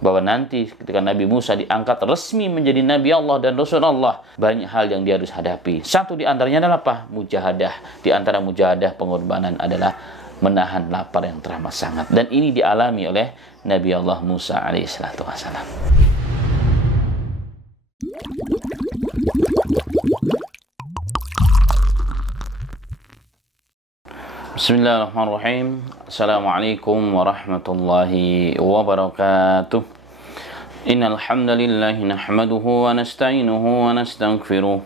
bahwa nanti ketika Nabi Musa diangkat resmi menjadi Nabi Allah dan Rasul Allah, banyak hal yang dia harus hadapi. Satu di antaranya adalah apa? Mujahadah. Di antara mujahadah pengorbanan adalah menahan lapar yang teramat sangat. Dan ini dialami oleh Nabi Allah Musa alaihissalatu wassalam. Bismillahirrahmanirrahim. Assalamualaikum warahmatullahi wabarakatuh. Innal hamdalillahi nahmaduhu wa nasta'inuhu wa nastaghfiruh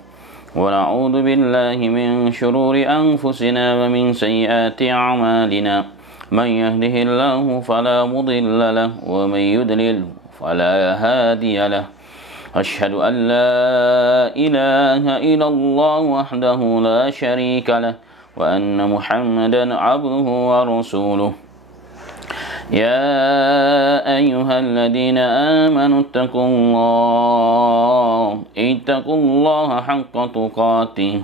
wa na'udzu billahi min shururi anfusina wa min sayyiati a'malina. Man yahdihillahu fala mudilla lahu wa man yudlil fala hadiya lahu. Asyhadu an la ilaha illallah wahdahu la syarika lahu wa anna Muhammadan abduhu wa rasuluh. Ya ayyuhalladzina amanu ittaqullaha haqqa tuqatih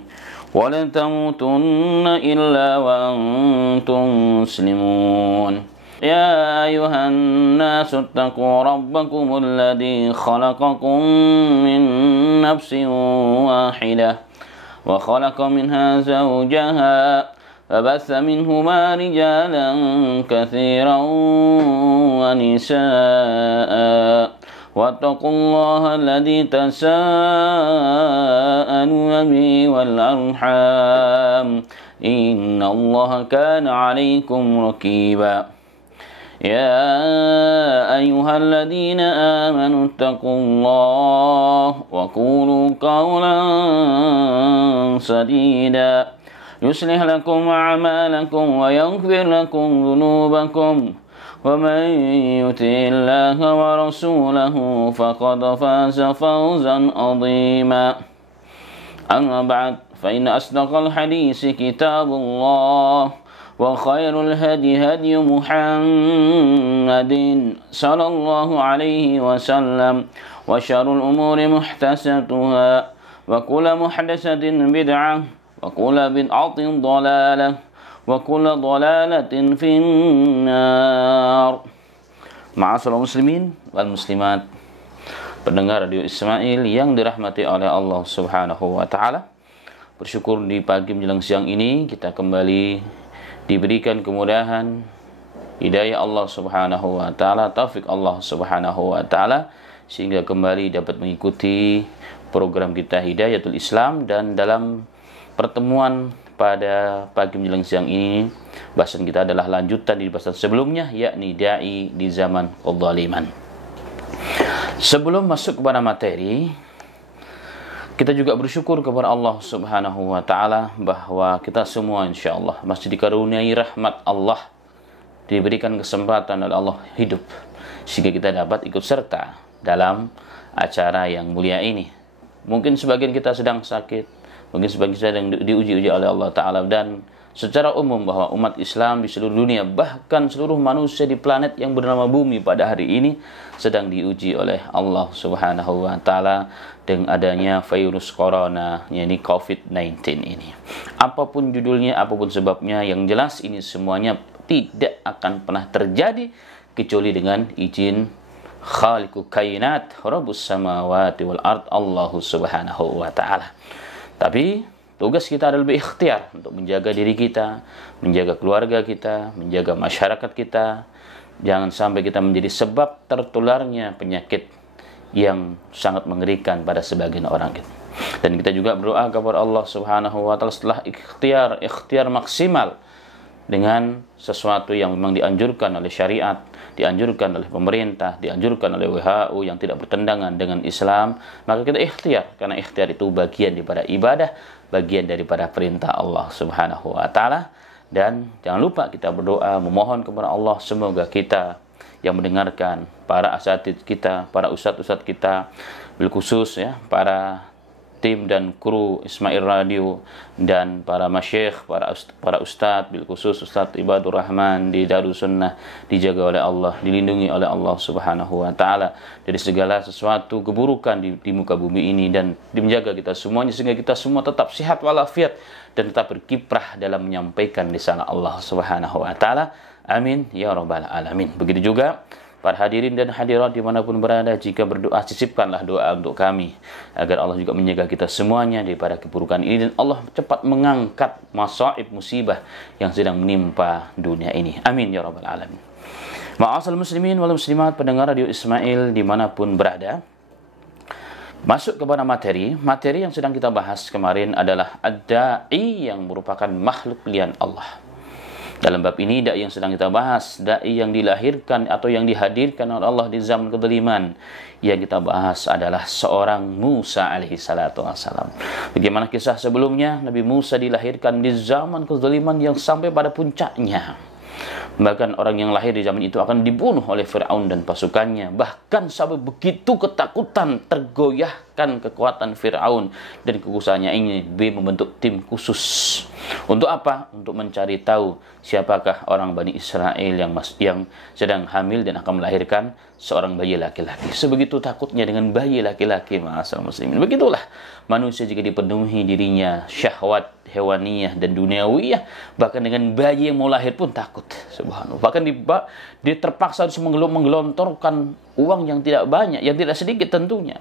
wa la tamutunna illa wa antum muslimun. Ya ayyuhan nasu ittaqu rabbakumul ladzi khalaqakum min nafsin wahidah wa khalaqa minha zawjaha فبث منهما رجالا كثيرا ونساء واتقوا الله الذي تساءلون به والأرحام إن الله كان عليكم رقيبا يا أيها الذين آمنوا اتقوا الله وقولوا قولا سديدا يصلح لكم أعمالكم ويغفر لكم ذنوبكم ومن يطع الله ورسوله فقد فاز فوزا عظيما. أما بعد فإن أصدق الحديث كتاب الله وخير الهدي هدي محمد صلى الله عليه وسلم وشر الأمور محدثاتها وكل محدثة بدعة wa kullu bid'atin dhalalah wa kullu dhalalatin finnar. Ma'asyiral muslimin wal muslimat, pendengar Radio Ismail yang dirahmati oleh Allah Subhanahu wa taala. Bersyukur di pagi menjelang siang ini kita kembali diberikan kemudahan hidayah Allah Subhanahu wa taala, taufik Allah Subhanahu wa taala, sehingga kembali dapat mengikuti program kita Hidayatul Islam. Dan dalam pertemuan pada pagi menjelang siang ini, bahasan kita adalah lanjutan di bahasan sebelumnya, yakni dai di zaman kezaliman. Sebelum masuk kepada materi, kita juga bersyukur kepada Allah Subhanahu wa taala bahwa kita semua insyaallah masih dikaruniai rahmat Allah, diberikan kesempatan oleh Allah hidup sehingga kita dapat ikut serta dalam acara yang mulia ini. Mungkin sebagian kita sedang sakit, mungkin sebagian sedang diuji oleh Allah Ta'ala, dan secara umum bahwa umat Islam di seluruh dunia, bahkan seluruh manusia di planet yang bernama bumi pada hari ini sedang diuji oleh Allah Subhanahu wa Ta'ala dengan adanya virus corona, yakni COVID-19 ini. Apapun judulnya, apapun sebabnya, yang jelas ini semuanya tidak akan pernah terjadi kecuali dengan izin Khaliqul Kainat, Rabbus Samawati wal Ard, Allah Subhanahu wa Ta'ala. Tapi tugas kita adalah berikhtiar untuk menjaga diri kita, menjaga keluarga kita, menjaga masyarakat kita. Jangan sampai kita menjadi sebab tertularnya penyakit yang sangat mengerikan pada sebagian orang kita. Dan kita juga berdoa kepada Allah Subhanahu wa Ta'ala setelah ikhtiar maksimal dengan sesuatu yang memang dianjurkan oleh syariat, dianjurkan oleh pemerintah, dianjurkan oleh WHO yang tidak bertentangan dengan Islam, maka kita ikhtiar, karena ikhtiar itu bagian daripada ibadah, bagian daripada perintah Allah Subhanahu wa Ta'ala. Dan jangan lupa kita berdoa memohon kepada Allah semoga kita yang mendengarkan, para asatidz kita, para ustadz-ustadz kita, bil khusus ya, para tim dan kru Ismail Radio, dan para masyayikh, para ustadz, bil khusus Ustadz Ibadur Rahman di Darussunnah, dijaga oleh Allah, dilindungi oleh Allah Subhanahu wa Ta'ala dari segala sesuatu keburukan di muka bumi ini, dan dimenjaga kita semuanya sehingga kita semua tetap sehat walafiat dan tetap berkiprah dalam menyampaikan risalah Allah Subhanahu wa Ta'ala. Amin ya rabbal alamin. Begitu juga Para hadirin dan hadirat dimanapun berada, jika berdoa, sisipkanlah doa untuk kami, agar Allah juga menjaga kita semuanya daripada keburukan ini, dan Allah cepat mengangkat masaib musibah yang sedang menimpa dunia ini. Amin ya rabbal alamin. Ma'asal muslimin wal muslimat, pendengar Radio Ismail dimanapun berada. Masuk kepada materi yang sedang kita bahas kemarin adalah ad-da'i yang merupakan makhluk pilihan Allah. Dalam bab ini, da'i yang sedang kita bahas, da'i yang dilahirkan atau yang dihadirkan oleh Allah di zaman kezaliman. Yang kita bahas adalah seorang Musa alaihi salatu wassalam. Bagaimana kisah sebelumnya, Nabi Musa dilahirkan di zaman kezaliman yang sampai pada puncaknya. Bahkan orang yang lahir di zaman itu akan dibunuh oleh Fir'aun dan pasukannya. Bahkan sampai begitu ketakutan, tergoyahkan kekuatan Fir'aun dan kekuasaannya ini, membentuk tim khusus. Untuk apa? Untuk mencari tahu siapakah orang Bani Israel yang sedang hamil dan akan melahirkan seorang bayi laki-laki. Sebegitu takutnya dengan bayi laki-laki, ma'asal muslimin. Begitulah manusia jika dipenuhi dirinya syahwat hewaniyah dan duniawiyah, bahkan dengan bayi yang mau lahir pun takut. Subhanallah. Bahkan dia terpaksa harus menggelontorkan uang yang tidak banyak, yang tidak sedikit tentunya,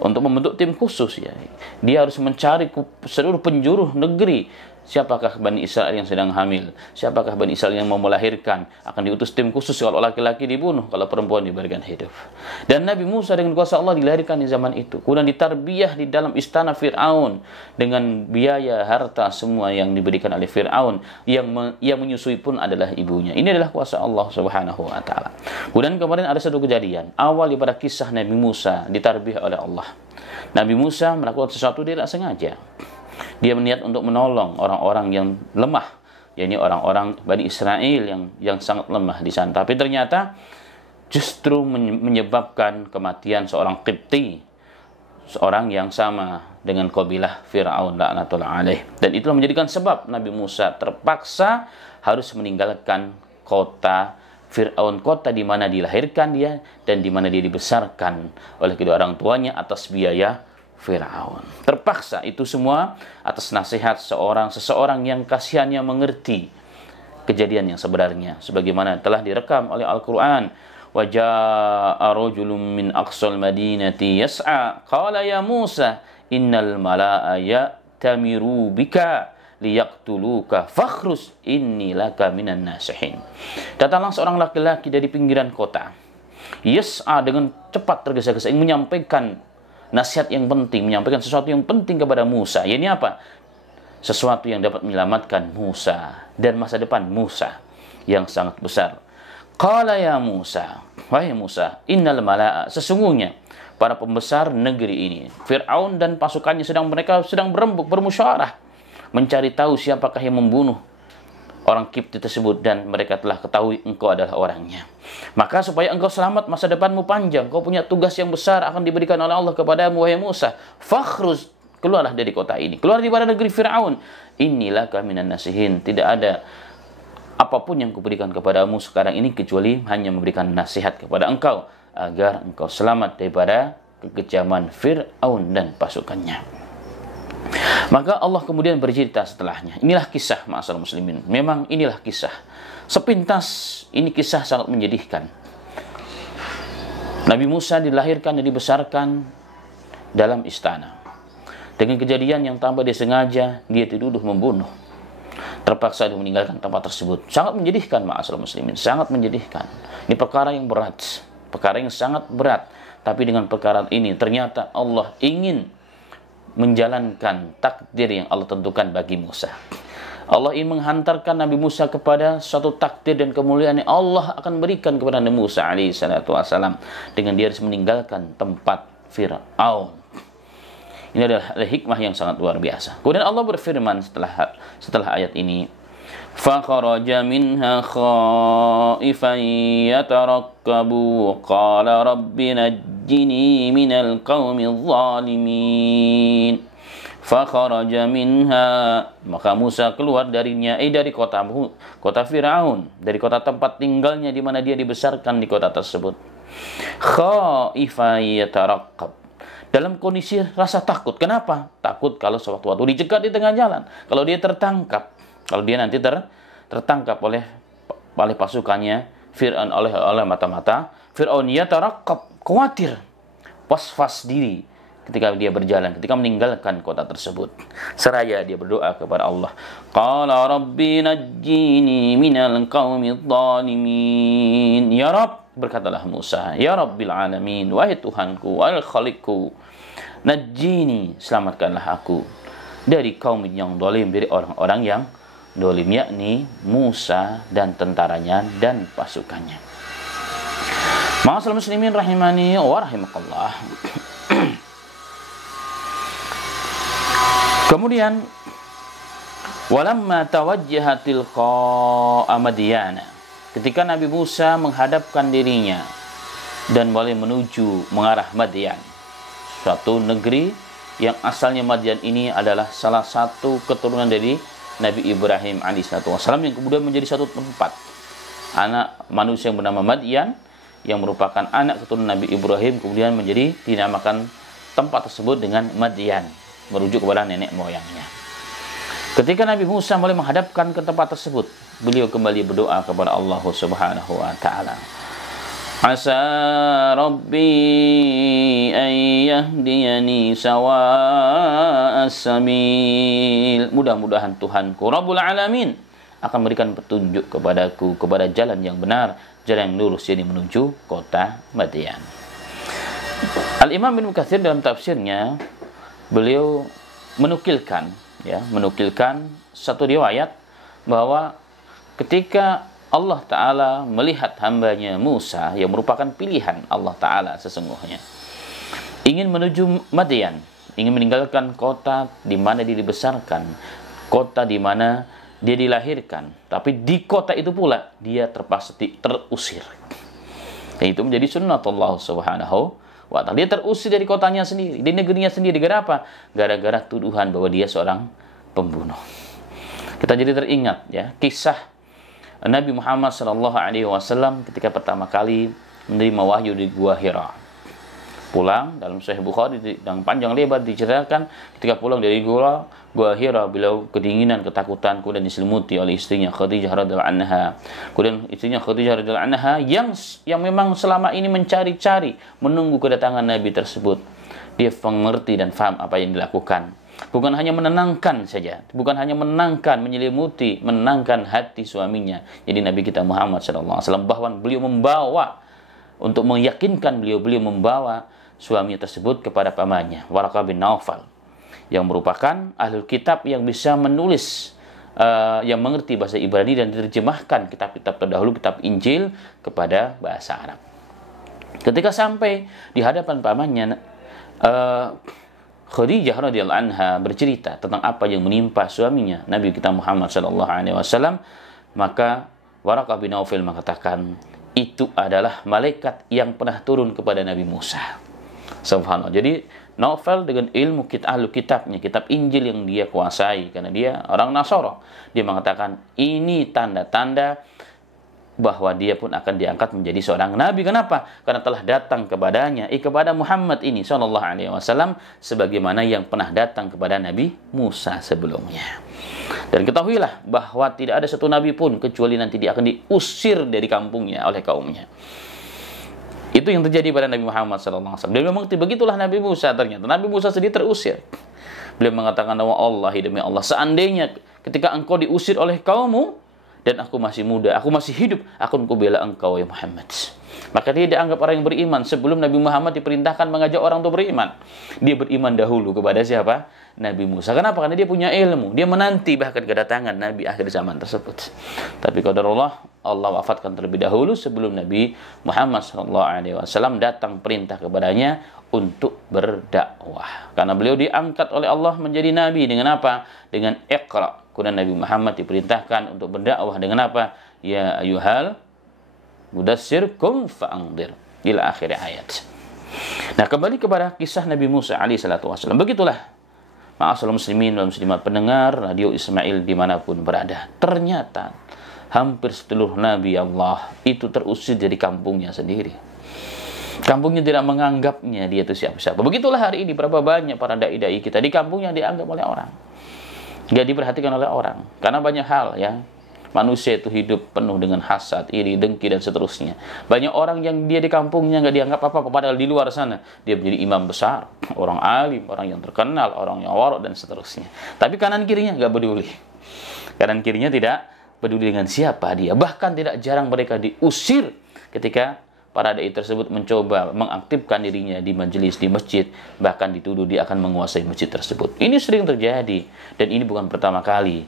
untuk membentuk tim khusus ya. Dia harus mencari seluruh penjuru negeri. Siapakah Bani Israel yang sedang hamil? Siapakah Bani Israel yang mau melahirkan? Akan diutus tim khusus, kalau laki-laki dibunuh, kalau perempuan diberikan hidup. Dan Nabi Musa dengan kuasa Allah dilahirkan di zaman itu. Kemudian ditarbiyah di dalam istana Fir'aun dengan biaya, harta, semua yang diberikan oleh Fir'aun. Yang menyusui pun adalah ibunya. Ini adalah kuasa Allah subhanahu wa ta'ala. Kemudian kemarin ada satu kejadian. Awal daripada kisah Nabi Musa ditarbiyah oleh Allah. Nabi Musa melakukan sesuatu tidak sengaja. Dia berniat untuk menolong orang-orang yang lemah, yakni orang-orang Bani Israel yang sangat lemah di sana. Tapi ternyata justru menyebabkan kematian seorang Qibti, seorang yang sama dengan kabilah Fir'aun laknatullah alaih. Dan itulah menjadikan sebab Nabi Musa terpaksa harus meninggalkan kota Fir'aun, kota di mana dilahirkan dia dan di mana dia dibesarkan oleh kedua orang tuanya atas biaya Fir'aun. Terpaksa, itu semua atas nasihat seseorang yang kasihannya mengerti kejadian yang sebenarnya, sebagaimana telah direkam oleh Al-Quran. Wa jaa'a rajulun min aqsal madinati yas'a qala ya Musa innal mala'a ya'tamiru bika liyaqtuluka fakhrus inni laka minan nasihin. Datanglah seorang laki-laki dari pinggiran kota, yas'a, dengan cepat tergesa-gesa ingin menyampaikan nasihat yang penting, menyampaikan sesuatu yang penting kepada Musa. Ini apa? Sesuatu yang dapat menyelamatkan Musa dan masa depan Musa yang sangat besar. Qala ya Musa, wahai Musa, innal mala'a, sesungguhnya para pembesar negeri ini, Fir'aun dan pasukannya mereka sedang berembuk, bermusyawarah, mencari tahu siapakah yang membunuh orang Kipti tersebut, dan mereka telah ketahui engkau adalah orangnya. Maka supaya engkau selamat, masa depanmu panjang, kau punya tugas yang besar akan diberikan oleh Allah kepadamu, wahai Musa. Fakhruz, keluarlah dari kota ini, keluar dari negeri Fir'aun. Inilah kaminan nasihin, tidak ada apapun yang kuberikan kepadamu sekarang ini kecuali hanya memberikan nasihat kepada engkau agar engkau selamat daripada kekejaman Fir'aun dan pasukannya. Maka Allah kemudian bercerita setelahnya. Inilah kisah, ma'asal muslimin. Memang inilah kisah. Sepintas ini kisah sangat menyedihkan. Nabi Musa dilahirkan dan dibesarkan dalam istana. Dengan kejadian yang tanpa disengaja, dia dituduh membunuh. Terpaksa dia meninggalkan tempat tersebut. Sangat menyedihkan, ma'asal muslimin. Sangat menyedihkan. Ini perkara yang berat. Perkara yang sangat berat. Tapi dengan perkara ini ternyata Allah ingin menjalankan takdir yang Allah tentukan bagi Musa. Allah ingin menghantarkan Nabi Musa kepada suatu takdir dan kemuliaan yang Allah akan berikan kepada Nabi Musa alaihi salatu wassalam dengan dia harus meninggalkan tempat Fir'aun. Ini adalah hikmah yang sangat luar biasa. Kemudian Allah berfirman setelah ayat ini, فَخَرَجَ مِنْهَا خَائِفًا يَتَرَقَّبُ قَالَ رَبِّ نَجِّنِي مِنَ الْقَوْمِ الظَّالِمِينَ. فَخَرَجَ مِنْهَا, maka Musa keluar darinya, dari kota Fir'aun, dari kota tempat tinggalnya di mana dia dibesarkan di kota tersebut. خَائِفًا يَتَرَقَّبُ, dalam kondisi rasa takut. Kenapa? Takut kalau sewaktu-waktu dicegat di tengah jalan, kalau dia tertangkap, kalau dia nanti tertangkap oleh pasukannya Fir'aun, oleh mata-mata Fir'aun yataraqqab, khawatir, was-was diri ketika dia berjalan, ketika meninggalkan kota tersebut. Seraya dia berdoa kepada Allah. Qala rabbi najjini minal qaumidh dhalimin. Ya Rabb, berkatalah Musa, ya Rabbil alamin, wahai Tuhanku, wahai Khaliqku, najjini, selamatkanlah aku dari kaum yang zalim, dari orang-orang yang zalim, yakni Musa dan tentaranya dan pasukannya. Ma'asyiral muslimin rahimani wa rahimakallah. Kemudian walamma tawajjaha tilqa Madyana, ketika Nabi Musa menghadapkan dirinya dan mulai menuju mengarah Madyan, suatu negeri yang asalnya Madyan ini adalah salah satu keturunan dari Nabi Ibrahim alaihissalam, yang kemudian menjadi satu tempat anak manusia yang bernama Madyan, yang merupakan anak keturunan Nabi Ibrahim, kemudian menjadi dinamakan tempat tersebut dengan Madyan, merujuk kepada nenek moyangnya. Ketika Nabi Musa mulai menghadapkan ke tempat tersebut, beliau kembali berdoa kepada Allah Subhanahu wa taala. Asa Rabbi an yahdiyani sawa'as sabil. Mudah-mudahan Tuhanku Rabbul Alamin akan memberikan petunjuk kepadaku kepada jalan yang benar, jalan yang lurus, yang menuju kota Madyan. Al-Imam Ibnu Katsir dalam tafsirnya, beliau menukilkan satu riwayat bahwa ketika Allah Ta'ala melihat hambanya Musa yang merupakan pilihan Allah Ta'ala sesungguhnya, ingin menuju Madyan, ingin meninggalkan kota di mana dia dibesarkan, kota di mana dia dilahirkan, tapi di kota itu pula dia pasti terusir. Dan itu menjadi sunnatullah subhanahu wa ta'ala. Dia terusir dari kotanya sendiri, di negerinya sendiri. Gara apa? Gara-gara tuduhan bahwa dia seorang pembunuh. Kita jadi teringat ya kisah Nabi Muhammad SAW ketika pertama kali menerima wahyu di Gua Hira. Pulang, dalam Sahih Bukhari yang panjang lebar diceritakan, ketika pulang dari Gua Hira, beliau kedinginan, ketakutan, kemudian diselimuti oleh istrinya Khadijah radhiyallahu anha. Kemudian istrinya Khadijah radhiyallahu anha yang memang selama ini mencari-cari, menunggu kedatangan Nabi tersebut. Dia mengerti dan faham apa yang dilakukan. Bukan hanya menenangkan saja, bukan hanya menenangkan, menyelimuti, menenangkan hati suaminya. Jadi Nabi kita Muhammad SAW, bahwa beliau membawa, untuk meyakinkan beliau membawa suami tersebut kepada pamannya, Waraqah bin Naufal, yang merupakan ahlul kitab yang bisa menulis, yang mengerti bahasa Ibrani dan diterjemahkan kitab-kitab terdahulu, kitab Injil, kepada bahasa Arab. Ketika sampai di hadapan pamannya, Khadijah radhiyallahu anha bercerita tentang apa yang menimpa suaminya Nabi kita Muhammad SAW, maka Waraqah bin Naufal mengatakan, itu adalah malaikat yang pernah turun kepada Nabi Musa. Subhanallah. Jadi Naufal dengan ilmu kitabnya, kitab Injil yang dia kuasai, karena dia orang Nasara, dia mengatakan ini tanda-tanda bahwa dia pun akan diangkat menjadi seorang nabi. Kenapa? Karena telah datang kepadanya, kepada Muhammad ini SAW, sebagaimana yang pernah datang kepada Nabi Musa sebelumnya. Dan ketahuilah bahwa tidak ada satu nabi pun kecuali nanti dia akan diusir dari kampungnya oleh kaumnya. Itu yang terjadi pada Nabi Muhammad SAW. Dan memang begitulah Nabi Musa. Ternyata Nabi Musa sendiri terusir. Beliau mengatakan, wallahi demi Allah, seandainya ketika engkau diusir oleh kaummu dan aku masih muda, aku masih hidup, akan kubela engkau ya Muhammad. Maka dia dianggap orang yang beriman sebelum Nabi Muhammad diperintahkan mengajak orang untuk beriman. Dia beriman dahulu kepada siapa? Nabi Musa. Kenapa? Karena dia punya ilmu. Dia menanti bahkan kedatangan Nabi akhir zaman tersebut. Tapi qadarullah, Allah wafatkan terlebih dahulu sebelum Nabi Muhammad SAW datang perintah kepadanya untuk berdakwah. Karena beliau diangkat oleh Allah menjadi Nabi dengan apa? Dengan Iqra. Kemudian Nabi Muhammad diperintahkan untuk berdakwah dengan apa? Ya ayyuhal mudassir kum fa'angdir, ila akhir ayat. Nah, kembali kepada kisah Nabi Musa alaihissalam. Begitulah ma'asyiral muslimin wal muslimat pendengar radio Ismail dimanapun berada. Ternyata hampir seluruh Nabi Allah itu terusir dari kampungnya sendiri. Kampungnya tidak menganggapnya dia itu siapa-siapa. Begitulah hari ini berapa banyak para dai-dai kita di kampungnya dianggap oleh orang, nggak diperhatikan oleh orang karena banyak hal ya, Manusia itu hidup penuh dengan hasad, iri, dengki, dan seterusnya. Banyak orang yang dia di kampungnya nggak dianggap apa-apa, padahal di luar sana dia menjadi imam besar, orang alim, orang yang terkenal, orang yang warok, dan seterusnya. Tapi kanan kirinya nggak peduli. Kanan kirinya tidak peduli dengan siapa dia. Bahkan tidak jarang mereka diusir ketika para dai tersebut mencoba mengaktifkan dirinya di majelis, di masjid, bahkan dituduh dia akan menguasai masjid tersebut. Ini sering terjadi, dan ini bukan pertama kali.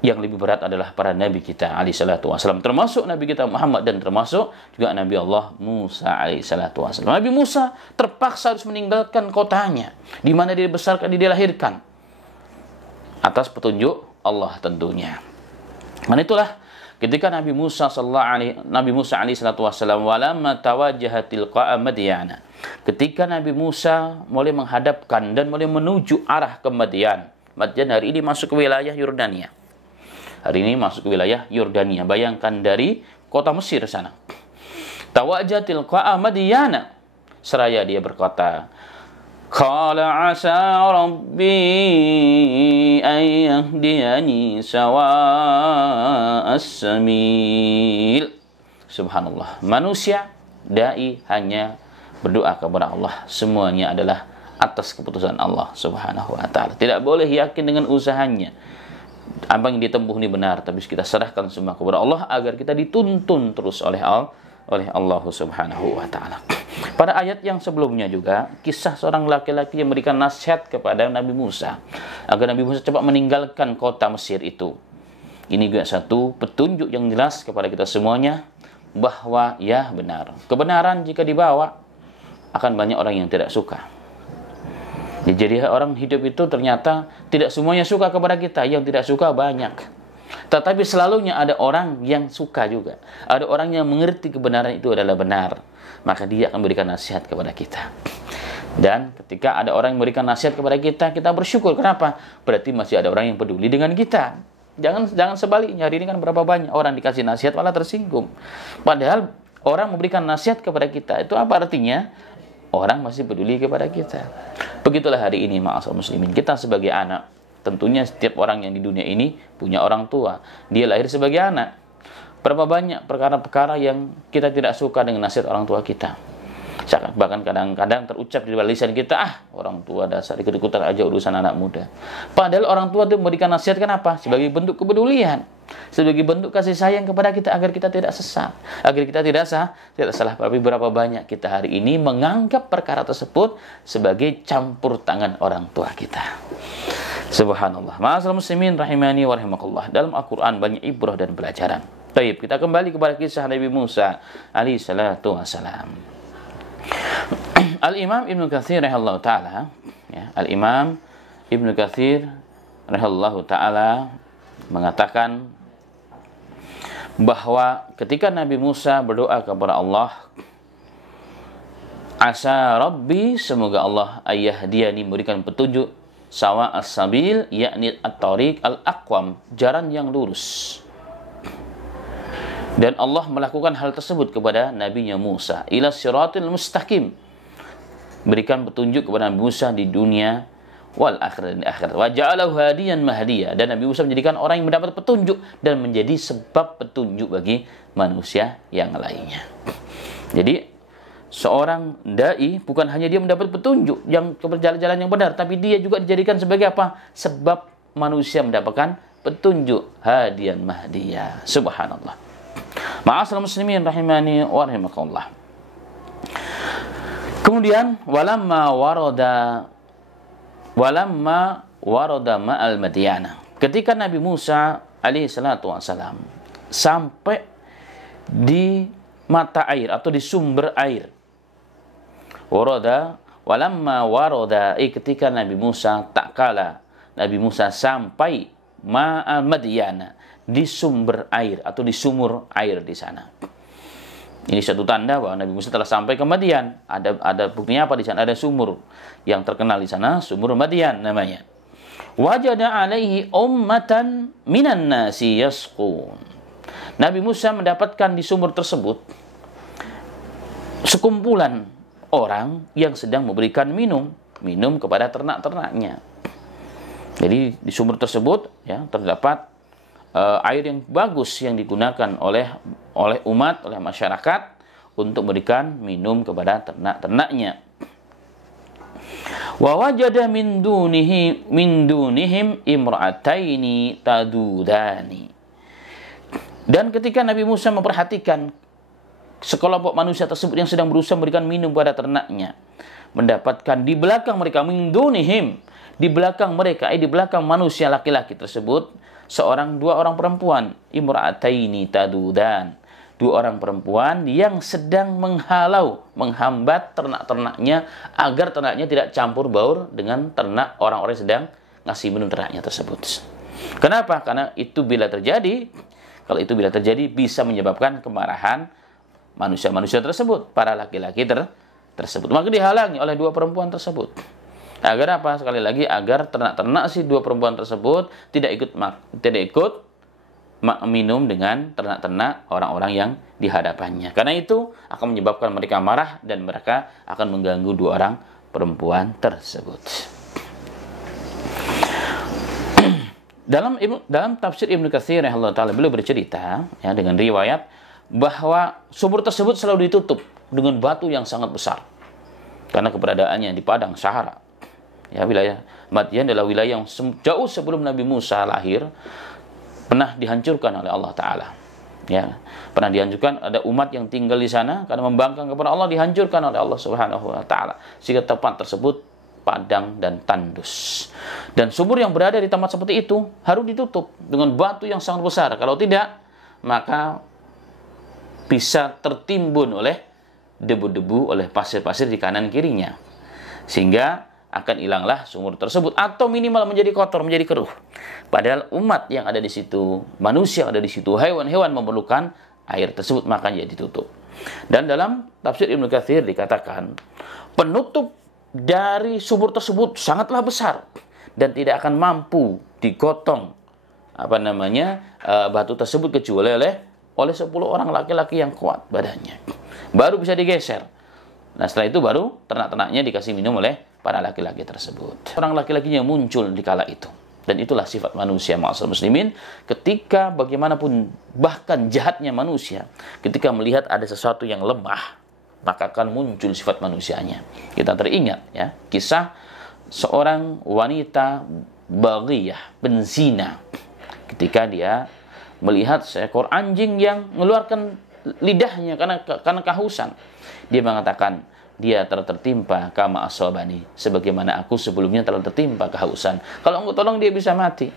Yang lebih berat adalah para nabi kita alaihi salatu wasallam, termasuk nabi kita Muhammad, dan termasuk juga nabi Allah Musa alaihi salatu wasallam. Nabi Musa terpaksa harus meninggalkan kotanya di mana dia dibesarkan, dia dilahirkan, atas petunjuk Allah tentunya. Dan itulah ketika Nabi Musa alaihi salatu wasallam walamma tawajjaha tilqa'a Madyana, ketika Nabi Musa mulai menghadapkan dan mulai menuju arah ke Madyan. Madyan hari ini masuk ke wilayah Yordania. Hari ini masuk ke wilayah Yordania. Bayangkan dari kota Mesir sana. Tawajjaha tilqa'a Madyana, seraya dia berkata, qala asa rabbi an yahdiyani sawa'as sabil. Subhanallah. Manusia, dai hanya berdoa kepada Allah. Semuanya adalah atas keputusan Allah Subhanahu wa taala. Tidak boleh yakin dengan usahanya. Apa yang ditempuh ini benar, tapi kita serahkan semua kepada Allah agar kita dituntun terus oleh Allah Subhanahu wa taala. Pada ayat yang sebelumnya juga, kisah seorang laki-laki yang memberikan nasihat kepada Nabi Musa agar Nabi Musa cepat meninggalkan kota Mesir itu. Ini juga satu petunjuk yang jelas kepada kita semuanya bahwa ya benar, kebenaran jika dibawa akan banyak orang yang tidak suka. Jadi orang hidup itu ternyata tidak semuanya suka kepada kita, yang tidak suka banyak. Tetapi selalunya ada orang yang suka juga. Ada orang yang mengerti kebenaran itu adalah benar. Maka dia akan memberikan nasihat kepada kita. Dan ketika ada orang yang memberikan nasihat kepada kita, kita bersyukur. Kenapa? Berarti masih ada orang yang peduli dengan kita. Jangan sebaliknya. Hari ini kan berapa banyak orang dikasih nasihat malah tersinggung. Padahal orang memberikan nasihat kepada kita, itu apa artinya? Orang masih peduli kepada kita. Begitulah hari ini ma'asyiral muslimin. Kita sebagai anak, tentunya setiap orang yang di dunia ini punya orang tua. Dia lahir sebagai anak. Berapa banyak perkara-perkara yang kita tidak suka dengan nasihat orang tua kita. Bahkan kadang-kadang terucap di lisan kita, orang tua dasar ikut-ikutan aja urusan anak muda. Padahal orang tua itu memberikan nasihat kenapa? Sebagai bentuk kepedulian. Sebagai bentuk kasih sayang kepada kita agar kita tidak sesat. Agar kita tidak salah. Tapi berapa banyak kita hari ini menganggap perkara tersebut sebagai campur tangan orang tua kita. Subhanallah. Ma'asyiral muslimin rahimani wa rahimakumullah. Dalam Al-Quran banyak ibrah dan pelajaran. Baik, kita kembali kepada kisah Nabi Musa alaihi salatu wassalam. Al-Imam Ibnu Katsir rahimahullah ta'ala, ya, Al-Imam Ibnu Katsir rahimahullah ta'ala mengatakan bahwa ketika Nabi Musa berdoa kepada Allah, asa Rabbi, semoga Allah ayyahdiyani, memberikan petunjuk, sawa as-sabil, yakni at-tariq al-aqwam, jalan yang lurus. Dan Allah melakukan hal tersebut kepada Nabi Musa, ila siratil mustaqim, berikan petunjuk kepada Nabi Musa di dunia wal akhirat, di akhirat. Wa ja'alahu hadiyan mahdiya, dan Nabi Musa menjadikan orang yang mendapat petunjuk dan menjadi sebab petunjuk bagi manusia yang lainnya. Jadi seorang dai bukan hanya dia mendapat petunjuk yang keberjalan-jalan yang benar, tapi dia juga dijadikan sebagai apa? Sebab manusia mendapatkan petunjuk, hadiyan mahdiya. Subhanallah. Ma'asyiral muslimin rahimani wa rahimakumullah. Kemudian walamma warada ma'al Madyana, ketika Nabi Musa alaihi salatu wasalam sampai di mata air atau di sumber air. Walamma warada, ketika Nabi Musa Nabi Musa sampai ma'al Madyana, di sumber air atau di sumur air di sana. Ini satu tanda bahwa Nabi Musa telah sampai ke Madyan. Ada buktinya apa di sana? Ada sumur yang terkenal di sana, sumur Madyan namanya. Wajada alaihi ummatan minan nasi yasqun. Nabi Musa mendapatkan di sumur tersebut sekumpulan orang yang sedang memberikan minum kepada ternak-ternaknya. Jadi di sumur tersebut ya terdapat air yang bagus yang digunakan oleh umat, oleh masyarakat untuk memberikan minum kepada ternak-ternaknya. Wa wajada min dunihim imra'ataini tadudani. Dan ketika Nabi Musa memperhatikan sekelompok manusia tersebut yang sedang berusaha memberikan minum pada ternaknya, mendapatkan di belakang mereka, min dunihim, di belakang mereka, di belakang manusia laki-laki tersebut, dua orang perempuan, imra'ataini tadudan, dua orang perempuan yang sedang menghambat ternak-ternaknya agar ternaknya tidak campur baur dengan ternak orang-orang yang sedang ngasih minum ternaknya tersebut. Kenapa? Karena itu bila terjadi, bisa menyebabkan kemarahan manusia-manusia tersebut, para laki-laki tersebut. Maka dihalangi oleh dua perempuan tersebut. Agar apa? Sekali lagi, agar ternak-ternak si dua perempuan tersebut tidak ikut minum dengan ternak-ternak orang-orang yang di hadapannya. Karena itu akan menyebabkan mereka marah dan mereka akan mengganggu dua orang perempuan tersebut. Dalam tafsir Ibnu Katsir rahimahullah taala, beliau bercerita ya dengan riwayat bahwa sumur tersebut selalu ditutup dengan batu yang sangat besar karena keberadaannya di padang Sahara. Ya, wilayah Madian adalah wilayah yang jauh sebelum Nabi Musa lahir pernah dihancurkan oleh Allah Ta'ala. Ya, pernah dihancurkan, ada umat yang tinggal di sana karena membangkang kepada Allah, dihancurkan oleh Allah Subhanahu Wa Ta'ala, sehingga tempat tersebut padang dan tandus. Dan sumur yang berada di tempat seperti itu harus ditutup dengan batu yang sangat besar. Kalau tidak, maka bisa tertimbun oleh debu-debu, oleh pasir-pasir di kanan kirinya, sehingga akan hilanglah sumur tersebut atau minimal menjadi kotor, menjadi keruh. Padahal umat yang ada di situ, manusia yang ada di situ, hewan-hewan memerlukan air tersebut, makanya ditutup. Dan dalam tafsir Ibnu Katsir dikatakan penutup dari sumur tersebut sangatlah besar dan tidak akan mampu digotong batu tersebut kecuali oleh 10 orang laki-laki yang kuat badannya. Baru bisa digeser. Nah, setelah itu baru ternak-ternaknya dikasih minum oleh para laki-laki tersebut. Orang laki-lakinya muncul di kala itu. Dan itulah sifat manusia, ma'asyiral muslimin, ketika bagaimanapun bahkan jahatnya manusia, ketika melihat ada sesuatu yang lemah, maka akan muncul sifat manusianya. Kita teringat ya, kisah seorang wanita baghiyah, penzina, ketika dia melihat seekor anjing yang mengeluarkan lidahnya karena kehausan. Dia mengatakan, dia telah tertimpa kama asobani, sebagaimana aku sebelumnya telah tertimpa kehausan. Kalau engkau tolong dia bisa mati.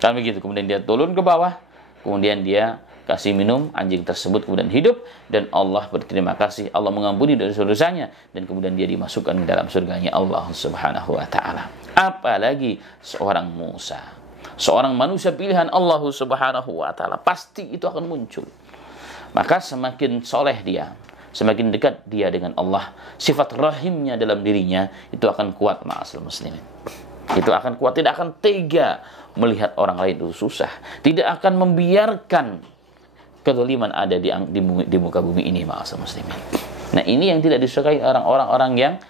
Kan begitu. Kemudian dia turun ke bawah, kemudian dia kasih minum anjing tersebut, kemudian hidup, dan Allah berterima kasih, Allah mengampuni dari dosanya, dan kemudian dia dimasukkan ke dalam surganya Allah Subhanahu Wa Ta'ala. Apalagi seorang Musa, seorang manusia pilihan Allah Subhanahu Wa Ta'ala, pasti itu akan muncul. Maka semakin soleh dia, semakin dekat dia dengan Allah, sifat rahimnya dalam dirinya itu akan kuat, ma'asyiral muslimin. Itu akan kuat, tidak akan tega melihat orang lain itu susah, tidak akan membiarkan kezaliman ada di muka bumi ini, ma'asyiral muslimin. Nah, ini yang tidak disukai orang-orang yang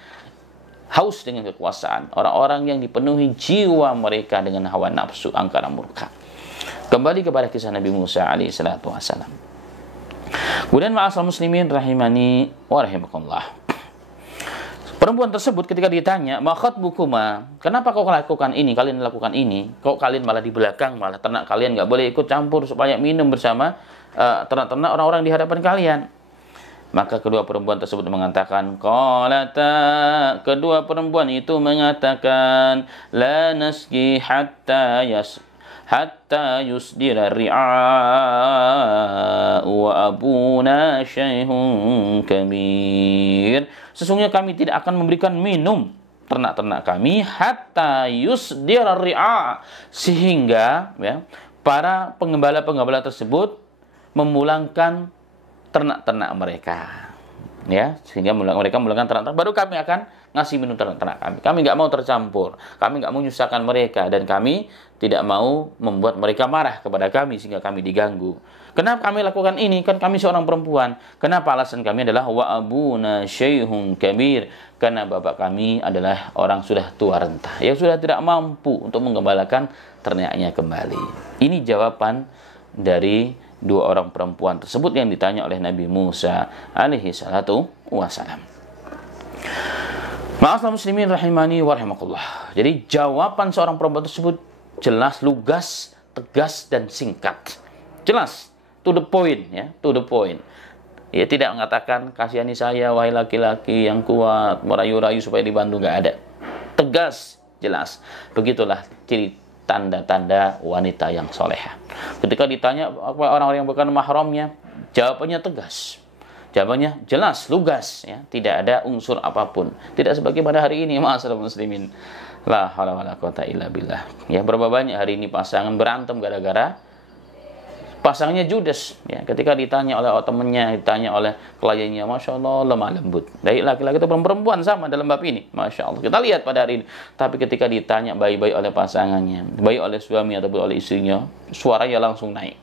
haus dengan kekuasaan, orang-orang yang dipenuhi jiwa mereka dengan hawa nafsu, angkara murka. Kembali kepada kisah Nabi Musa alaihi salatu wassalam. Kemudian ma'asyiral muslimin rahimani wa rahimakumullah. Perempuan tersebut ketika ditanya, "Ma khatbukuma?" Kenapa kau lakukan ini? Kalian lakukan ini? Kok kalian malah di belakang, malah ternak kalian nggak boleh ikut campur supaya minum bersama ternak-ternak orang-orang di hadapan kalian? Maka kedua perempuan tersebut mengatakan, qalata, kedua perempuan itu mengatakan, la nasqi hatta yusdira ri'a wa abuna syai'un kabir. Sesungguhnya kami tidak akan memberikan minum ternak-ternak kami hatta yusdira ri'a, sehingga ya, para penggembala-penggembala tersebut memulangkan ternak-ternak mereka, ya, sehingga mereka memulangkan ternak-ternak, baru kami akan ngasih minum ternak-ternak kami. Kami nggak mau tercampur, kami nggak mau menyusahkan mereka, dan kami tidak mau membuat mereka marah kepada kami sehingga kami diganggu. Kenapa kami lakukan ini? Kan kami seorang perempuan. Kenapa? Alasan kami adalah wa abuna syaikhun kabir. Karena bapak kami adalah orang sudah tua renta, yang sudah tidak mampu untuk menggembalakan ternaknya kembali. Ini jawaban dari dua orang perempuan tersebut yang ditanya oleh Nabi Musa alaihi salatu wassalam. Ma'asyiral muslimin rahimani wa rahimakumullah. Jadi jawaban seorang perempuan tersebut jelas, lugas, tegas dan singkat. Jelas, to the point ya, to the point. Ya, tidak mengatakan kasihani saya wahai laki-laki yang kuat, merayu-rayu supaya dibantu, nggak ada. Tegas, jelas. Begitulah ciri tanda-tanda wanita yang soleha. Ketika ditanya apa orang-orang yang bukan mahramnya, jawabannya tegas. Jawabannya jelas, lugas ya, tidak ada unsur apapun. Tidak sebagaimana hari ini, ma'asyiral muslimin. La haula wala quwata illa billah. Ya, berapa banyak hari ini pasangan berantem gara-gara pasangannya judes ya, ketika ditanya oleh temannya, ditanya oleh kliennya, masya Allah lemah lembut. Dari laki-laki atau perempuan sama dalam bab ini, masya Allah. Kita lihat pada hari ini. Tapi ketika ditanya baik-baik oleh pasangannya, baik oleh suami ataupun oleh istrinya, suaranya langsung naik.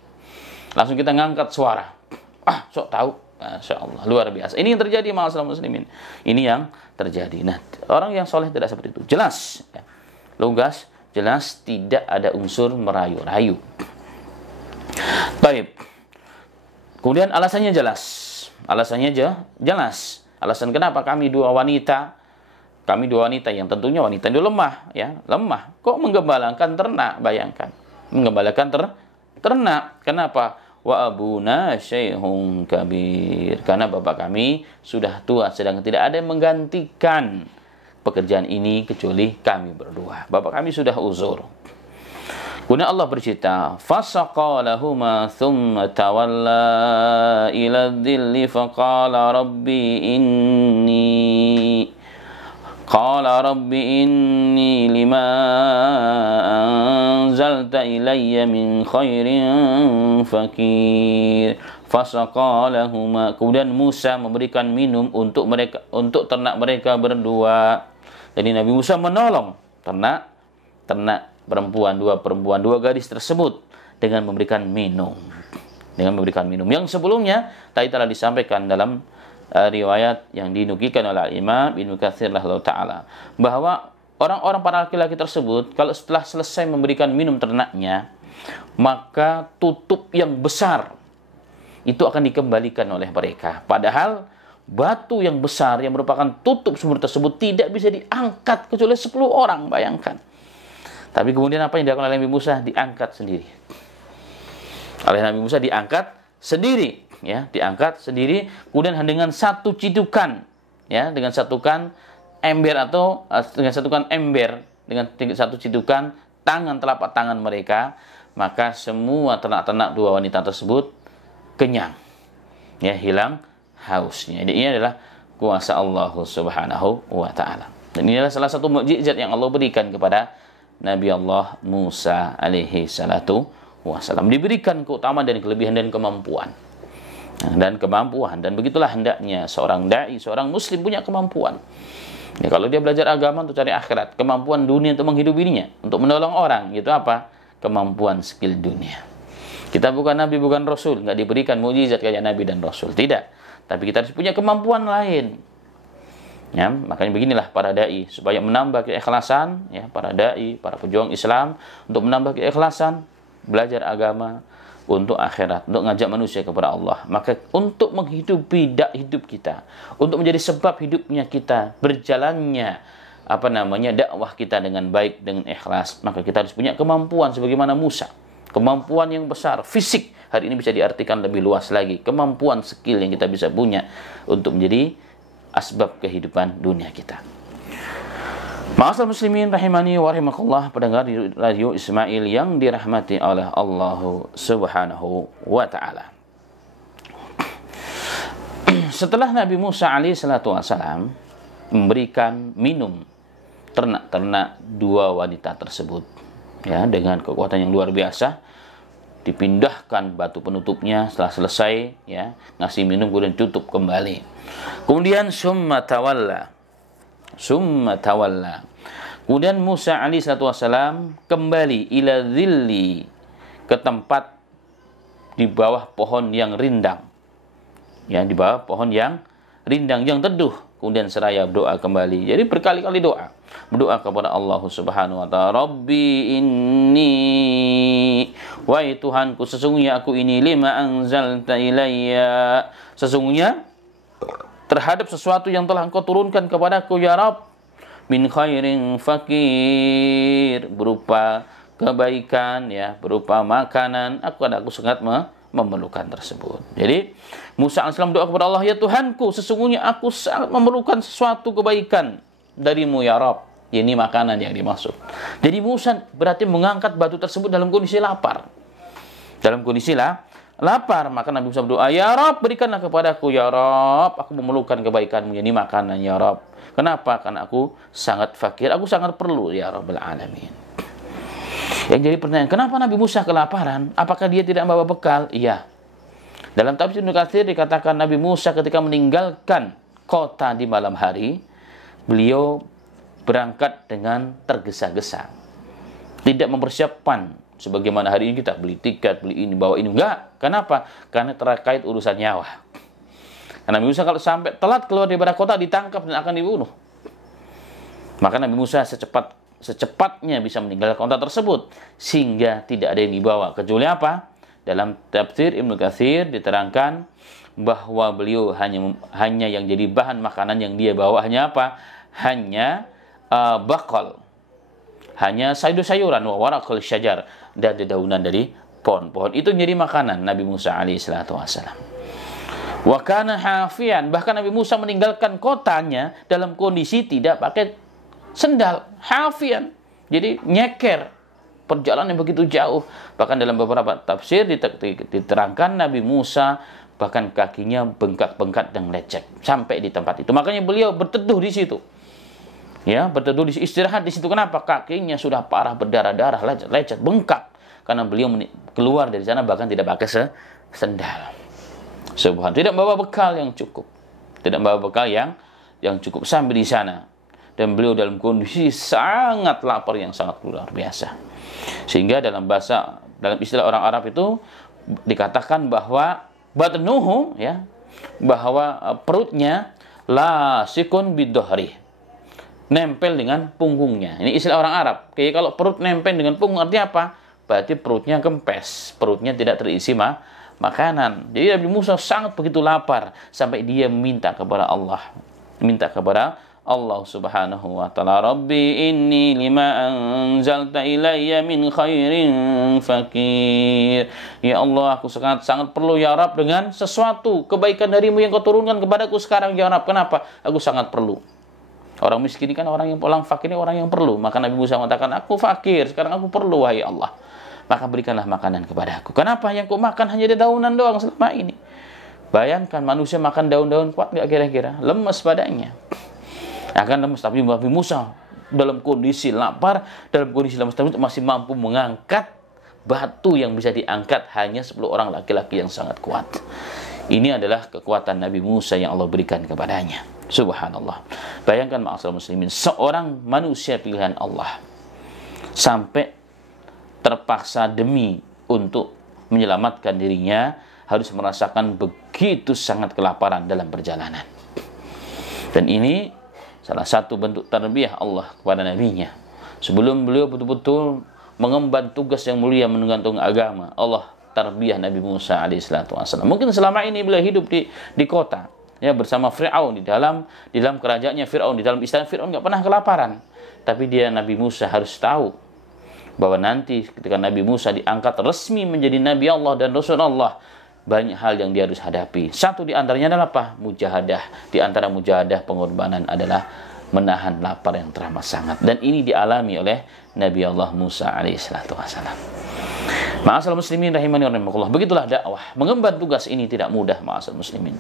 Langsung kita ngangkat suara. Ah, sok tahu. Masya Allah, luar biasa. Ini yang terjadi, ma'asyiral muslimin. Ini yang terjadi. Nah, orang yang soleh tidak seperti itu. Jelas, ya. Lugas, jelas, tidak ada unsur merayu-rayu. Baik. Kemudian alasannya jelas. Alasannya jelas. Alasan kenapa kami dua wanita yang tentunya wanita itu lemah ya, lemah. Kok menggembalakan ternak? Bayangkan. Menggembalakan ternak. Kenapa? Wa abuna syaikhun kabir. Karena bapak kami sudah tua, sedang tidak ada yang menggantikan pekerjaan ini kecuali kami berdua. Bapak kami sudah uzur. Kemudian Allah bercerita, fasaqa lahuma thumma tawalla ila dhilli faqala rabbi inni lima anzalta ilayya min khairin fakir. Fasaqa lahuma. Kemudian Musa memberikan minum untuk ternak mereka berdua. Jadi Nabi Musa menolong ternak dua gadis tersebut dengan memberikan minum. Yang sebelumnya tadi telah disampaikan dalam riwayat yang dinukilkan oleh Imam Ibnu Katsir rahimahullah taala, bahwa orang-orang para laki-laki tersebut kalau setelah selesai memberikan minum ternaknya, maka tutup yang besar itu akan dikembalikan oleh mereka. Padahal batu yang besar yang merupakan tutup sumur tersebut tidak bisa diangkat kecuali 10 orang, bayangkan. Tapi kemudian apa yang dilakukan oleh Nabi Musa? Diangkat sendiri. Oleh Nabi Musa diangkat sendiri, ya, diangkat sendiri. Kemudian dengan satu cidukan, ya, dengan satukan ember dengan satu cidukan telapak tangan mereka, maka semua ternak-ternak dua wanita tersebut kenyang, ya, hilang hausnya. Jadi ini adalah kuasa Allah Subhanahu wa taala. Dan ini adalah salah satu mukjizat yang Allah berikan kepada Nabi Allah Musa alaihi salatu wassalam. Diberikan keutamaan dan kelebihan dan kemampuan. Dan begitulah hendaknya seorang dai, seorang muslim punya kemampuan. Ya, kalau dia belajar agama untuk cari akhirat, kemampuan dunia untuk menghidupinya, untuk menolong orang, itu apa? Kemampuan skill dunia. Kita bukan nabi, bukan rasul, nggak diberikan mukjizat kayak nabi dan rasul, tidak. Tapi kita harus punya kemampuan lain. Ya, makanya beginilah para dai, supaya menambah keikhlasan, ya, para dai, para pejuang Islam, untuk menambah keikhlasan, belajar agama untuk akhirat, untuk ngajak manusia kepada Allah. Maka untuk menghidupi hidup kita, untuk menjadi sebab hidupnya kita, berjalannya dakwah kita dengan baik, dengan ikhlas, maka kita harus punya kemampuan sebagaimana Musa. Kemampuan yang besar, fisik, hari ini bisa diartikan lebih luas lagi. Kemampuan skill yang kita bisa punya untuk menjadi asbab kehidupan dunia kita. Ma'asyiral muslimin rahimani wa rahimakumullah, pendengar di Radio Ismail yang dirahmati oleh Allah Subhanahu wa taala. Setelah Nabi Musa alaihi salatu wasalam memberikan minum ternak-ternak dua wanita tersebut, ya, dengan kekuatan yang luar biasa, dipindahkan batu penutupnya setelah selesai, ya, ngasih minum, kemudian tutup kembali. Kemudian summa tawalla. Kemudian Musa alaihi salatu wasalam kembali ila dhilli, ke tempat di bawah pohon yang rindang. Ya, di bawah pohon yang rindang, yang teduh. Kemudian seraya berdoa kembali. Jadi berkali-kali doa. Berdoa kepada Allah Subhanahu wa ta'ala. Rabbi inni, wahai Tuhanku, sesungguhnya aku ini, lima anzalta ilayya, sesungguhnya terhadap sesuatu yang telah Engkau turunkan kepadaku, ya Rabb, min khairin fakir, berupa kebaikan, ya, berupa makanan, aku sangat memerlukan tersebut. Jadi Musa AS doa kepada Allah, ya Tuhanku, sesungguhnya aku sangat memerlukan sesuatu kebaikan darimu, ya Rabb. Ya, ini makanan yang dimaksud. Jadi Musa berarti mengangkat batu tersebut dalam kondisi lapar. Dalam kondisi lapar, maka Nabi Musa berdoa, ya Rabb, berikanlah kepadaku, ya Rabb, aku memerlukan kebaikanmu, ini makanan, ya Rabb. Kenapa? Karena aku sangat fakir, aku sangat perlu, ya Rabbal Alamin. Yang jadi pertanyaan, kenapa Nabi Musa kelaparan? Apakah dia tidak membawa bekal? Iya. Dalam tafsir Ibnu Katsir dikatakan Nabi Musa ketika meninggalkan kota di malam hari, beliau berangkat dengan tergesa-gesa. Tidak mempersiapkan sebagaimana hari ini kita beli tiket, beli ini, bawa ini. Enggak. Kenapa? Karena terkait urusan nyawa. Karena Nabi Musa kalau sampai telat keluar dari kota ditangkap dan akan dibunuh. Maka Nabi Musa secepatnya bisa meninggalkan kota tersebut sehingga tidak ada yang dibawa. Kecuali apa? Dalam tafsir Ibnu Katsir diterangkan bahwa beliau hanya yang jadi bahan makanan yang dia bawa hanya apa? Hanya bakal. Hanya sayur-sayuran, wa waraqul syajar, dan dedaunan dari pohon-pohon. Itu jadi makanan Nabi Musa alaihissalatu wassalam. Wa kana hafian, bahkan Nabi Musa meninggalkan kotanya dalam kondisi tidak pakai sendal, hafian. Jadi nyeker. Perjalanan yang begitu jauh. Bahkan dalam beberapa tafsir diterangkan Nabi Musa bahkan kakinya bengkak-bengkak dan lecet sampai di tempat itu. Makanya beliau berteduh di situ. Ya, berteduh di istirahat di situ. Kenapa? Kakinya sudah parah berdarah-darah, lecet, bengkak. Karena beliau keluar dari sana bahkan tidak pakai sendal. Subhanallah, tidak membawa bekal yang cukup. Tidak membawa bekal yang cukup sampai di sana. Dan beliau dalam kondisi sangat lapar yang sangat luar biasa. Sehingga dalam istilah orang Arab itu dikatakan bahwa batnuhu, ya, bahwa perutnya lasikun bidohri, nempel dengan punggungnya. Ini istilah orang Arab. Kayak kalau perut nempel dengan punggung artinya apa? Berarti perutnya kempes, perutnya tidak terisi makanan. Jadi Nabi Musa sangat begitu lapar sampai dia minta kepada Allah, Allah Subhanahu wa ta'ala, Rabbi inni lima anzalta ilayya min khairin fakir. Ya Allah, aku sangat perlu, ya Rabb, dengan sesuatu kebaikan darimu yang kau turunkan kepadaku sekarang, ya Rabb. Kenapa? Aku sangat perlu. Orang miskin kan orang fakir ini orang yang perlu. Maka Nabi Musa mengatakan, aku fakir, sekarang aku perlu, wahai Allah. Maka berikanlah makanan kepadaku. Kenapa? Yang kau makan hanya dedaunan doang selama ini. Bayangkan manusia makan daun-daun, kuat nggak kira-kira? Lemes badannya. Akan lemes, tapi Nabi Musa dalam kondisi lapar, dalam kondisi lemes masih mampu mengangkat batu yang bisa diangkat hanya 10 orang laki-laki yang sangat kuat. Ini adalah kekuatan Nabi Musa yang Allah berikan kepadanya. Subhanallah. Bayangkan ma'asyiral muslimin, seorang manusia pilihan Allah sampai terpaksa demi untuk menyelamatkan dirinya harus merasakan begitu sangat kelaparan dalam perjalanan. Dan ini salah satu bentuk tarbiyah Allah kepada nabinya. Sebelum beliau betul-betul mengemban tugas yang mulia menunggantung agama, Allah tarbiyah Nabi Musa alaihissalatu wassalam. Mungkin selama ini beliau hidup di kota, ya, bersama Fir'aun di dalam kerajaannya Fir'aun, di dalam istana Fir'aun nggak pernah kelaparan. Tapi Nabi Musa harus tahu bahwa nanti ketika Nabi Musa diangkat resmi menjadi Nabi Allah dan Rasul Allah, banyak hal yang dia harus hadapi. Satu di antaranya adalah apa? Mujahadah. Di antara mujahadah pengorbanan adalah menahan lapar yang teramat sangat. Dan ini dialami oleh Nabi Allah Musa alaihissalatu wassalam. Ma'asyiral muslimin rahimani wa rahimakumullah. Begitulah dakwah. Mengemban tugas ini tidak mudah, ma'asyiral muslimin.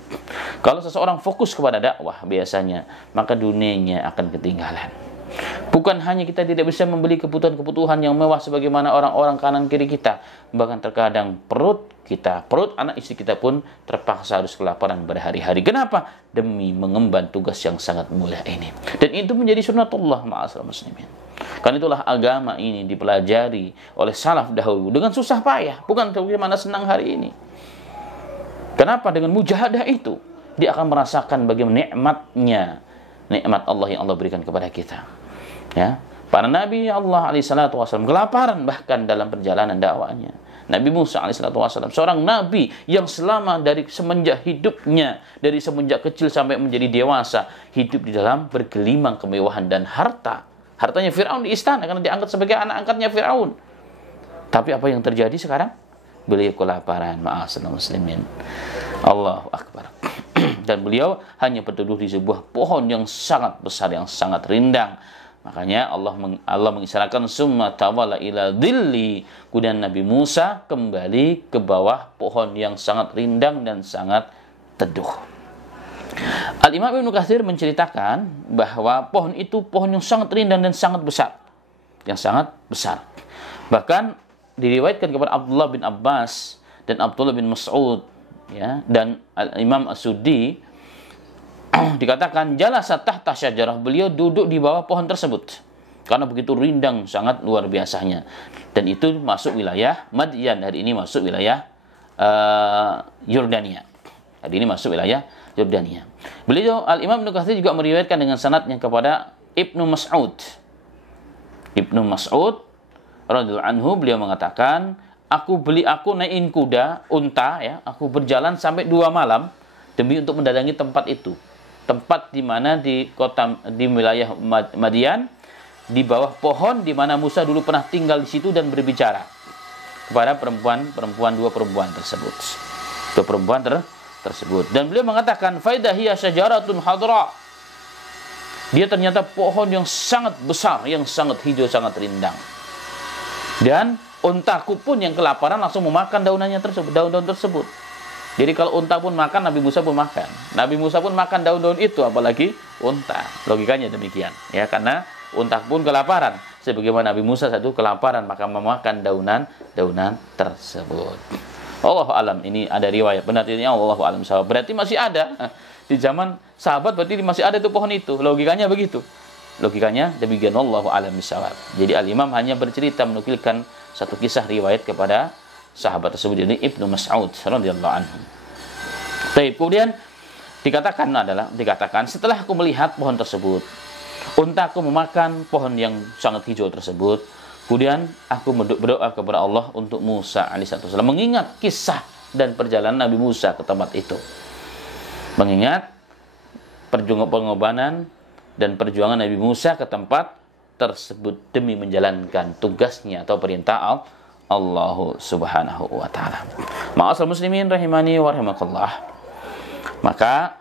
Kalau seseorang fokus kepada dakwah biasanya, maka dunianya akan ketinggalan. Bukan hanya kita tidak bisa membeli kebutuhan-kebutuhan yang mewah sebagaimana orang-orang kanan kiri kita, bahkan terkadang perut anak istri kita pun terpaksa harus kelaparan berhari-hari. Kenapa? Demi mengemban tugas yang sangat mulia ini. Dan itu menjadi sunnatullah, ma'asyiral muslimin. Karena itulah agama ini dipelajari oleh salaf dahulu dengan susah payah, bukan bagaimana senang hari ini. Kenapa? Dengan mujahadah itu dia akan merasakan bagaimana nikmat Allah yang Allah berikan kepada kita. Ya, para nabi Allah alaihi salatu wasallam kelaparan bahkan dalam perjalanan dakwahnya. Nabi Musa alaihi salatu wasallam seorang nabi yang selama dari semenjak hidupnya, dari semenjak kecil sampai menjadi dewasa, hidup di dalam bergelimang kemewahan dan harta. Hartanya Firaun di istana karena diangkat sebagai anak angkatnya Firaun. Tapi apa yang terjadi sekarang? Beliau kelaparan, ma'asyiral muslimin. Allahu akbar. Dan beliau hanya berteduh di sebuah pohon yang sangat besar, yang sangat rindang. Makanya Allah mengisyaratkan summa tawalla ila dhilli. Kemudian Nabi Musa kembali ke bawah pohon yang sangat rindang dan sangat teduh. Al-Imam Ibnu Katsir menceritakan bahwa pohon itu pohon yang sangat rindang dan sangat besar. Yang sangat besar. Bahkan diriwayatkan kepada Abdullah bin Abbas dan Abdullah bin Mas'ud, ya, dan Imam As-Suddi dikatakan jalasa tahta syajarah, beliau duduk di bawah pohon tersebut karena begitu rindang, sangat luar biasanya. Dan itu masuk wilayah Madyan, hari ini masuk wilayah Yordania. Hari ini masuk wilayah Yordania. Beliau Al-Imam Ibnu Katsir juga meriwayatkan dengan sanadnya kepada Ibnu Mas'ud. Ibnu Mas'ud radhiyallahu anhu, beliau mengatakan, aku naikin kuda, unta, ya, aku berjalan sampai 2 malam demi untuk mendatangi tempat itu. Tempat di mana di wilayah Madian, di bawah pohon di mana Musa dulu pernah tinggal di situ dan berbicara kepada dua perempuan tersebut. Dua perempuan tersebut. Dan beliau mengatakan, faidahiyya syajaratun hadra. Dia ternyata pohon yang sangat besar, yang sangat hijau, sangat rindang. Dan untaku pun yang kelaparan langsung memakan daun-daun tersebut. Jadi kalau unta pun makan, Nabi Musa pun makan. Nabi Musa pun makan daun-daun itu, apalagi unta. Logikanya demikian, ya, karena unta pun kelaparan. Sebagaimana Nabi Musa satu kelaparan, maka memakan daunan tersebut. Allahu alam, ini ada riwayat benar ini, Allahu alam sawab. Berarti masih ada di zaman sahabat, berarti masih ada itu pohon itu. Logikanya begitu. Logikanya demikian, Allahu alam sawab. Jadi Al-Imam hanya bercerita menukilkan satu kisah riwayat kepada sahabat tersebut, ini Ibnu Mas'ud radhiyallahu anhu. Baik, kemudian dikatakan setelah aku melihat pohon tersebut, untaku memakan pohon yang sangat hijau tersebut. Kemudian aku berdoa kepada Allah untuk Musa alaihissalam, mengingat kisah dan perjalanan Nabi Musa ke tempat itu, mengingat pengorbanan dan perjuangan Nabi Musa ke tempat tersebut demi menjalankan tugasnya atau perintah Allah subhanahu wa ta'ala. Ma'asyiral muslimin rahimani wa rahimakallah. Maka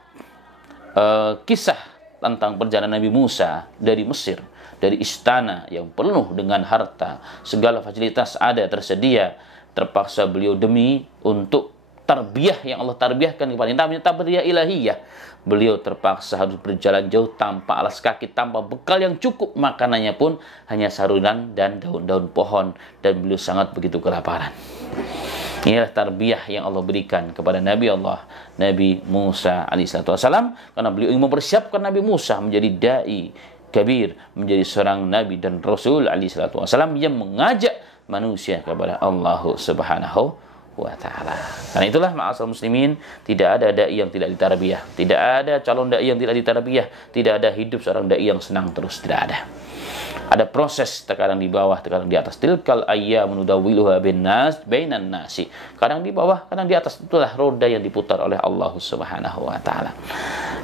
kisah tentang perjalanan Nabi Musa dari Mesir, dari istana yang penuh dengan harta, segala fasilitas ada tersedia, terpaksa beliau demi untuk tarbiyah yang Allah tarbiyahkan kepada kita, tarbiyah ilahiyah. Beliau terpaksa harus berjalan jauh tanpa alas kaki, tanpa bekal yang cukup, makanannya pun hanya sarunan dan daun-daun pohon, dan beliau sangat begitu kelaparan. Inilah tarbiyah yang Allah berikan kepada Nabi Allah, Nabi Musa alaihissalam, karena beliau ingin mempersiapkan Nabi Musa menjadi dai kabir, menjadi seorang Nabi dan Rasul alaihissalam yang mengajak manusia kepada Allah subhanahu wa ta'ala. Karena itulah ma'asyiral muslimin, tidak ada dai yang tidak ditarbiyah, tidak ada calon dai yang tidak ditarbiyah, tidak ada hidup seorang dai yang senang terus, tidak ada. Ada proses, terkadang di bawah, terkadang di atas. Tilkal ayyamu nudawwiluha bainan nasi. Kadang di bawah, kadang di atas. Itulah roda yang diputar oleh Allah subhanahu wa ta'ala.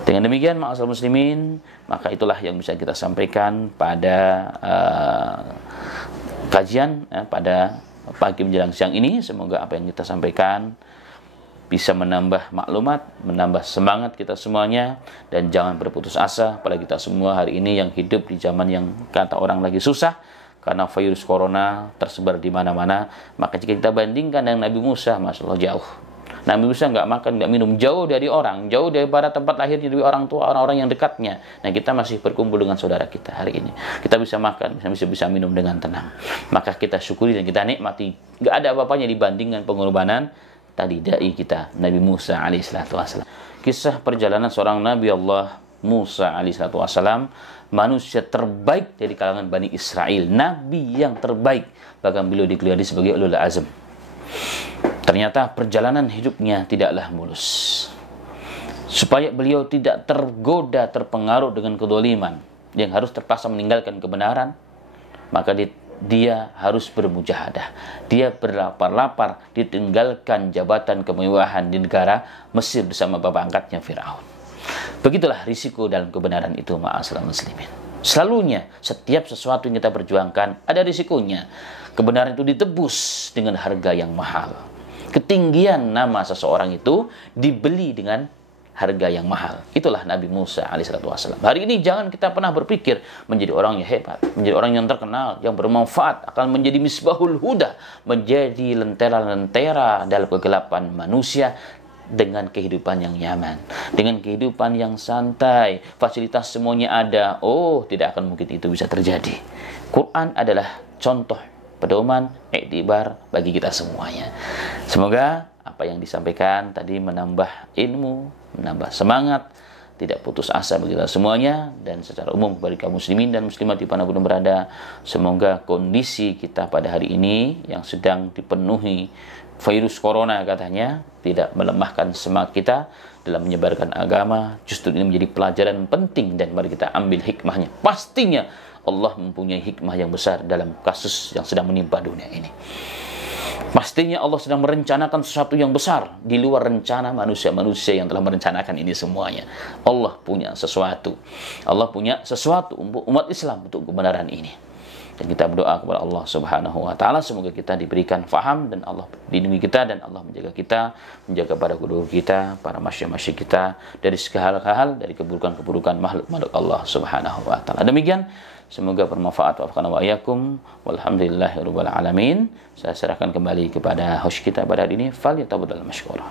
Dengan demikian ma'asyiral muslimin, maka itulah yang bisa kita sampaikan pada kajian pada pagi menjelang siang ini. Semoga apa yang kita sampaikan bisa menambah maklumat, menambah semangat kita semuanya, dan jangan berputus asa pada kita semua hari ini yang hidup di zaman yang kata orang lagi susah karena virus corona tersebar di mana-mana. Maka jika kita bandingkan dengan Nabi Musa, Masya Allah, jauh. Nabi Musa nggak makan, nggak minum, jauh dari orang, jauh daripada tempat lahirnya, dari orang tua, orang-orang yang dekatnya. Nah, kita masih berkumpul dengan saudara kita hari ini. Kita bisa makan, bisa minum dengan tenang. Maka kita syukuri dan kita nikmati. Nggak ada apa-apanya dibandingkan pengorbanan tadi dai kita, Nabi Musa alaihissalam. Kisah perjalanan seorang Nabi Allah Musa alaihissalam, manusia terbaik dari kalangan Bani Israel, nabi yang terbaik, bahkan beliau digelari sebagai ulul azm. Ternyata perjalanan hidupnya tidaklah mulus. Supaya beliau tidak tergoda, terpengaruh dengan kedoliman, yang harus terpaksa meninggalkan kebenaran, maka dia harus bermujahadah. Dia berlapar-lapar, ditinggalkan jabatan kemewahan di negara Mesir bersama bapak angkatnya Firaun. Begitulah risiko dalam kebenaran itu, ma'asyiral muslimin. Selalunya, setiap sesuatu yang kita perjuangkan, ada risikonya. Kebenaran itu ditebus dengan harga yang mahal. Ketinggian nama seseorang itu dibeli dengan harga yang mahal. Itulah Nabi Musa alaihissalam. Hari ini jangan kita pernah berpikir menjadi orang yang hebat, menjadi orang yang terkenal, yang bermanfaat, akan menjadi misbahul huda, menjadi lentera-lentera dalam kegelapan manusia, dengan kehidupan yang nyaman, dengan kehidupan yang santai, fasilitas semuanya ada. Oh, tidak akan mungkin itu bisa terjadi. Quran adalah contoh, pedoman, iktibar bagi kita semuanya. Semoga apa yang disampaikan tadi menambah ilmu, menambah semangat, tidak putus asa bagi kita semuanya, dan secara umum bagi kaum muslimin dan muslimat dimanapun berada. Semoga kondisi kita pada hari ini yang sedang dipenuhi virus corona katanya tidak melemahkan semangat kita dalam menyebarkan agama. Justru ini menjadi pelajaran penting, dan mari kita ambil hikmahnya. Pastinya Allah mempunyai hikmah yang besar dalam kasus yang sedang menimpa dunia ini. Pastinya Allah sedang merencanakan sesuatu yang besar di luar rencana manusia-manusia yang telah merencanakan ini semuanya. Allah punya sesuatu. Allah punya sesuatu untuk umat Islam, untuk kebenaran ini. Dan kita berdoa kepada Allah Subhanahu wa taala, semoga kita diberikan faham, dan Allah lindungi kita, dan Allah menjaga kita, menjaga para guru kita, para masyayikh kita dari segala hal, dari keburukan-keburukan makhluk-makhluk Allah Subhanahu wa taala. Demikian, semoga bermanfaat. Wafaqana wa iyyakum. Walhamdulillahirabbil alamin. Saya serahkan kembali kepada host kita pada hari ini. Falyatafaddal mashkura.